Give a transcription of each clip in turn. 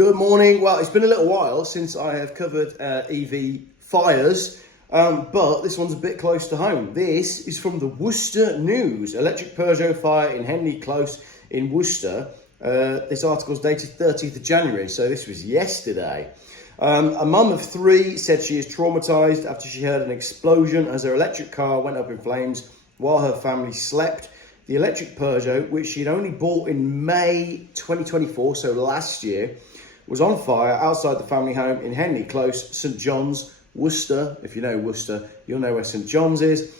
Good morning. Well, it's been a little while since I have covered EV fires, but this one's a bit close to home. This is from the Worcester News. Electric Peugeot fire in Henley Close in Worcester. This article is dated 30th of January, so this was yesterday. A mum of three said she is traumatised after she heard an explosion as her electric car went up in flames while her family slept. The electric Peugeot, which she'd only bought in May 2024, so last year, was on fire outside the family home in Henley Close, St John's, Worcester. If you know Worcester, you'll know where St John's is,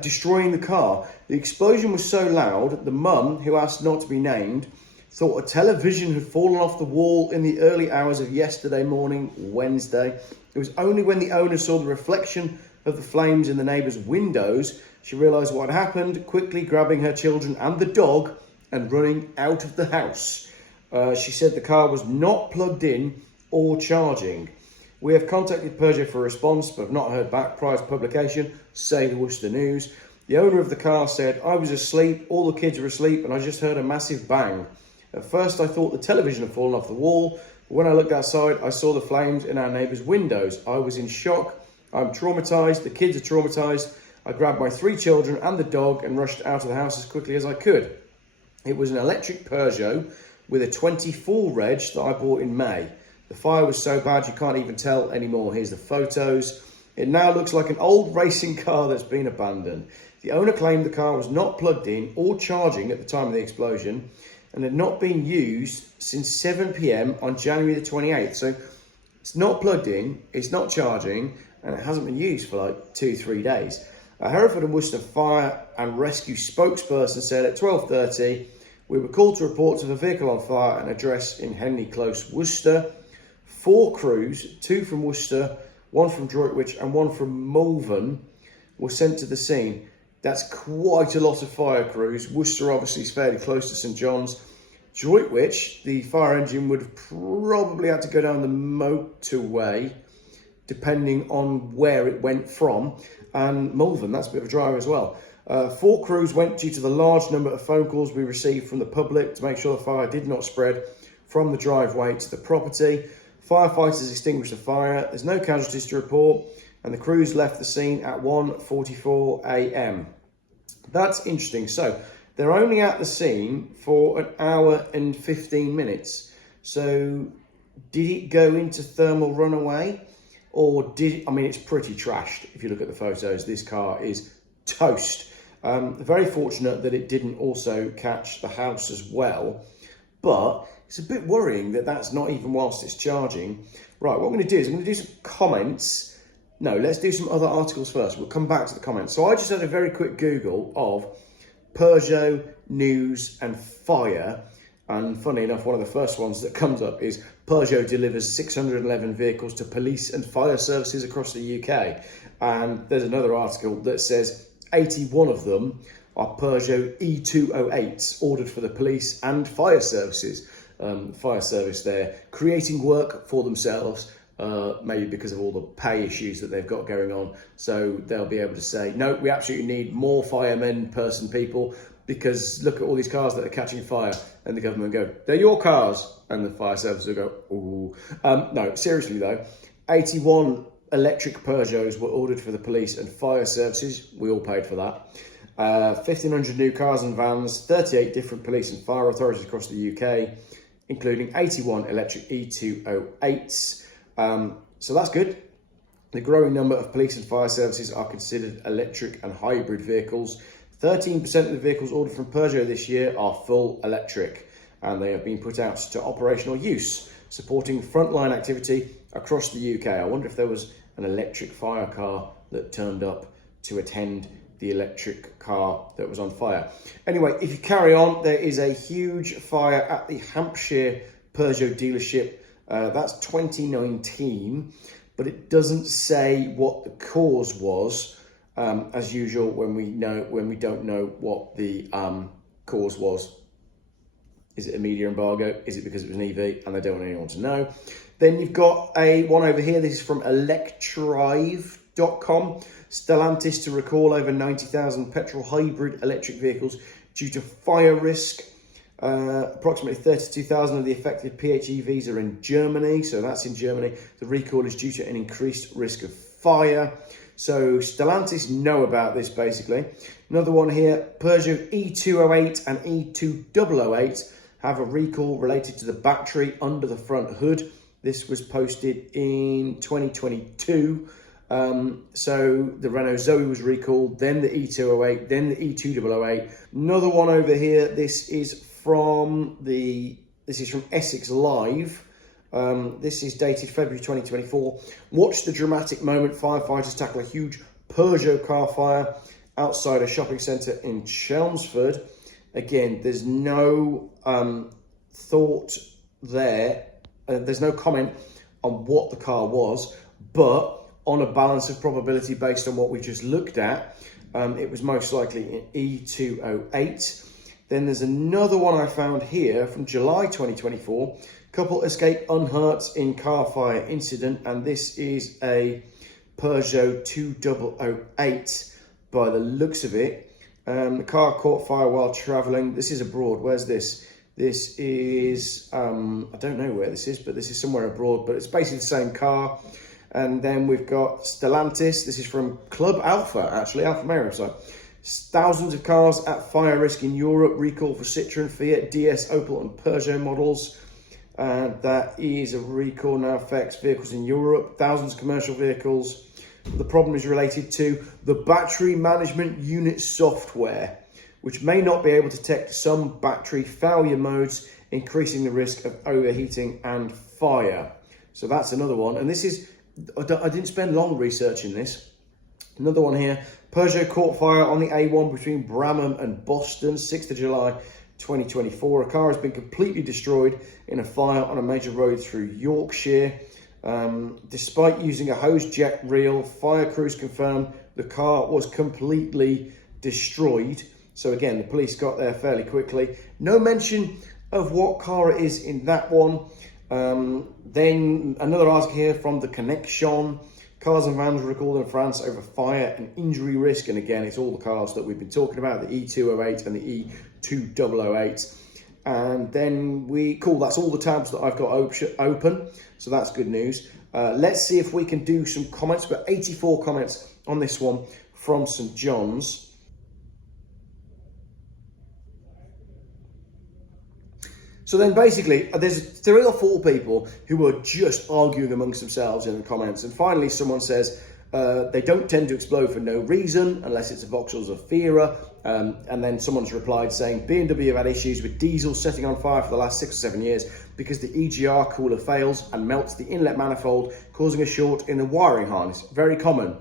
destroying the car. The explosion was so loud, the mum, who asked not to be named, thought a television had fallen off the wall in the early hours of yesterday morning, Wednesday. It was only when the owner saw the reflection of the flames in the neighbour's windows she realised what had happened, quickly grabbing her children and the dog and running out of the house. She said the car was not plugged in or charging. We have contacted Peugeot for a response but have not heard back prior to publication, say the Worcester News. The owner of the car said, "I was asleep, all the kids were asleep and I just heard a massive bang. At first I thought the television had fallen off the wall, but when I looked outside I saw the flames in our neighbour's windows. I was in shock. I'm traumatised, the kids are traumatised. I grabbed my three children and the dog and rushed out of the house as quickly as I could. It was an electric Peugeot with a 24 reg that I bought in May. The fire was so bad you can't even tell anymore. Here's the photos. It now looks like an old racing car that's been abandoned. The owner claimed the car was not plugged in or charging at the time of the explosion and had not been used since 7 p.m. on January the 28th. So it's not plugged in, it's not charging, and it hasn't been used for like 2-3 days. A Hereford and Worcester Fire and Rescue spokesperson said at 12:30, we were called to reports of a vehicle on fire at an address in Henley Close, Worcester. 4 crews, 2 from Worcester, 1 from Droitwich and 1 from Malvern, were sent to the scene. That's quite a lot of fire crews. Worcester obviously is fairly close to St John's. Droitwich, the fire engine would have probably had to go down the motorway, depending on where it went from. And Malvern, that's a bit of a drive as well. 4 crews went due to the large number of phone calls we received from the public to make sure the fire did not spread from the driveway to the property. Firefighters extinguished the fire. There's no casualties to report, and the crews left the scene at 1:44 a.m. That's interesting. So they're only at the scene for an hour and 15 minutes. So did it go into thermal runaway? Or it's pretty trashed if you look at the photos. This car is toast. Very fortunate that it didn't also catch the house as well, but it's a bit worrying that that's not even whilst it's charging. Right, what I'm going to do is I'm going to do some comments. No, let's do some other articles first. We'll come back to the comments. So I just had a very quick Google of Peugeot news and fire. And funny enough, one of the first ones that comes up is Peugeot delivers 611 vehicles to police and fire services across the UK. And there's another article that says 81 of them are Peugeot E208s ordered for the police and fire services. Fire service there, creating work for themselves, maybe because of all the pay issues that they've got going on. So they'll be able to say, no, we absolutely need more firemen, people, because look at all these cars that are catching fire. And the government go, they're your cars. And the fire service will go, ooh. No, seriously though, 81 electric Peugeots were ordered for the police and fire services. We all paid for that. 1,500 new cars and vans, 38 different police and fire authorities across the UK, including 81 electric E208s. So that's good. The growing number of police and fire services are considered electric and hybrid vehicles. 13% of the vehicles ordered from Peugeot this year are full electric, and they have been put out to operational use, supporting frontline activity across the UK. I wonder if there was an electric fire car that turned up to attend the electric car that was on fire. Anyway, if you carry on, there is a huge fire at the Hampshire Peugeot dealership. That's 2019, but it doesn't say what the cause was. As usual, when we don't know what the cause was. Is it a media embargo? Is it because it was an EV and they don't want anyone to know? Then you've got one over here. This is from electrive.com. Stellantis to recall over 90,000 petrol hybrid electric vehicles due to fire risk. Approximately 32,000 of the affected PHEVs are in Germany, so that's in Germany. The recall is due to an increased risk of fire. So Stellantis know about this basically. Another one here, Peugeot E208 and E2008 have a recall related to the battery under the front hood. This was posted in 2022. So the Renault Zoe was recalled, then the E208, then the E2008. Another one over here, this is from Essex Live. This is dated February 2024. Watch the dramatic moment firefighters tackle a huge Peugeot car fire outside a shopping centre in Chelmsford. Again, there's no thought there. There's no comment on what the car was, but on a balance of probability based on what we just looked at, it was most likely an E208. Then there's another one I found here from July 2024. Couple escape unhurt in car fire incident, and this is a Peugeot 2008 by the looks of it. The car caught fire while travelling. This is abroad. Where's this? This is, I don't know where this is, but this is somewhere abroad, but it's basically the same car. And then we've got Stellantis. This is from Club Alpha, actually, Alfa Romeo website. Thousands of cars at fire risk in Europe. Recall for Citroen, Fiat, DS, Opel and Peugeot models. That is a recall now affects vehicles in Europe. Thousands of commercial vehicles. The problem is related to the battery management unit software, which may not be able to detect some battery failure modes, increasing the risk of overheating and fire. So that's another one. And this is, I didn't spend long researching this. Another one here, Peugeot caught fire on the A1 between Bramham and Boston, 6th of July 2024. A car has been completely destroyed in a fire on a major road through Yorkshire. Despite using a hose jet reel, fire crews confirmed the car was completely destroyed. So again, the police got there fairly quickly. No mention of what car it is in that one. Then another article here from The Connection. Cars and vans recalled in France over fire and injury risk. And again, it's all the cars that we've been talking about, the E208 and the E2008. And then that's all the tabs that I've got open. So that's good news. Let's see if we can do some comments. We've got 84 comments on this one from St. John's. So then basically, there's 3 or 4 people who are just arguing amongst themselves in the comments. And finally, someone says they don't tend to explode for no reason, unless it's a Vauxhall Zafira. And then someone's replied saying, BMW have had issues with diesel setting on fire for the last 6 or 7 years because the EGR cooler fails and melts the inlet manifold, causing a short in the wiring harness. Very common.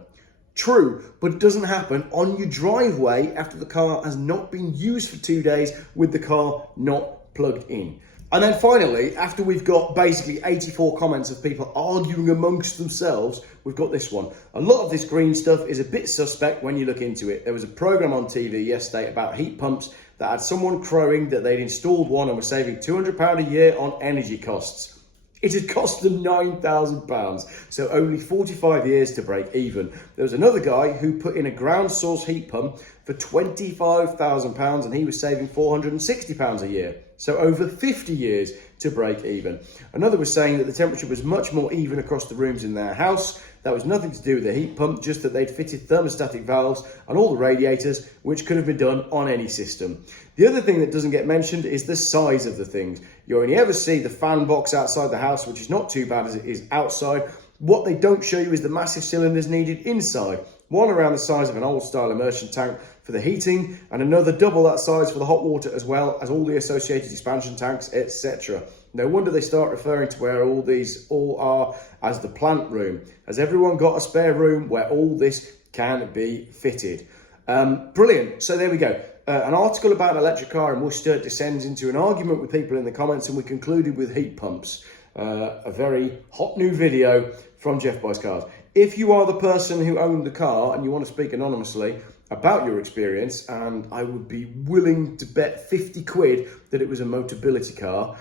True, but it doesn't happen on your driveway after the car has not been used for 2 days with the car not plugged in. And then finally, after we've got basically 84 comments of people arguing amongst themselves, we've got this one. A lot of this green stuff is a bit suspect when you look into it. There was a program on TV yesterday about heat pumps that had someone crowing that they'd installed one and were saving £200 a year on energy costs. It had cost them £9,000, so only 45 years to break even. There was another guy who put in a ground source heat pump for £25,000 and he was saving £460 a year. So over 50 years to break even. Another was saying that the temperature was much more even across the rooms in their house. That was nothing to do with the heat pump, just that they'd fitted thermostatic valves on all the radiators, which could have been done on any system. The other thing that doesn't get mentioned is the size of the things. You only ever see the fan box outside the house, which is not too bad as it is outside. What they don't show you is the massive cylinders needed inside. One around the size of an old style immersion tank for the heating, and another double that size for the hot water, as well as all the associated expansion tanks, etc. No wonder they start referring to where all these all are as the plant room. Has everyone got a spare room where all this can be fitted? Brilliant. So there we go. An article about an electric car in Worcester descends into an argument with people in the comments, and we concluded with heat pumps. A very hot new video from Geoff Buys Cars. If you are the person who owned the car and you want to speak anonymously about your experience, and I would be willing to bet 50 quid that it was a Motability car,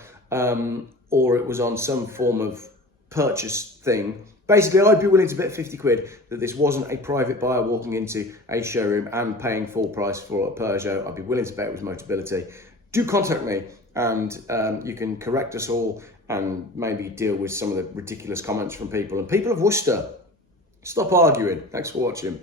or it was on some form of purchase thing. Basically, I'd be willing to bet 50 quid that this wasn't a private buyer walking into a showroom and paying full price for a Peugeot. I'd be willing to bet it was Motability. Do contact me and you can correct us all and maybe deal with some of the ridiculous comments from people. And people of Worcester, stop arguing. Thanks for watching.